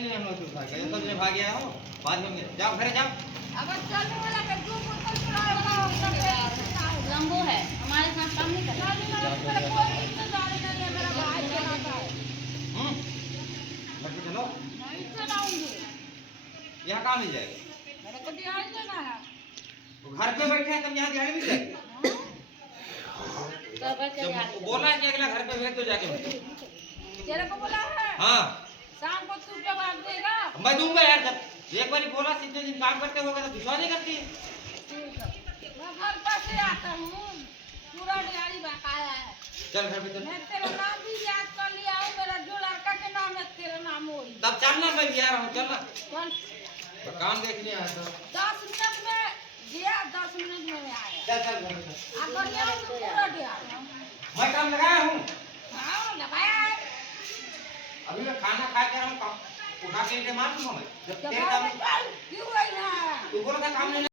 लिए हम लोग तो भाग गए, तो भाग गया हो बाद में जाओ घर जाओ। अब चलने वाला का दो बोतल चुरा लंबो है हमारे साथ काम नहीं करता मेरा कोई इंतजार नहीं है मेरा भाई चलाता है। घर पे चलो नहीं चलाऊंगी यहाँ कहाँ मिल जाएगा मेरे को दिहाड़ी देना है तो घर पे बैठे हैं तब यहाँ दिहाड़ी मिल जाएगी। जब बोला है कि अगला घर पे भेज दो जाके तेरे को बोला है हाँ शाम को तू जवाब देगा मैं दूंगा यार जब एक बार बोला जितने दिन काम करते होगा तो विश्वास नहीं करती। मैं घर पर से आता हूँ पूरा दिहाड़ी बकाया है। चल घर पे चल मैं तेरा नाम भी याद कर लिया हूँ मेरा जो लड़का के नाम है तेरा नाम वही तब चलना मैं भी आ रहा हूँ चलना चल तो काम देखने आया था 10 मिनट में दिया 10 मिनट में मैं आया चल चल घर पे चल अगर यहाँ तो पूरा दिहाड़ी मैं काम लगाया हूँ हाँ लगाया है अभी मैं खाना खा के रहा हूँ उठा के मार दूंगा मैं जब तेरे जब काम क्यों गई है तू बोला था काम नहीं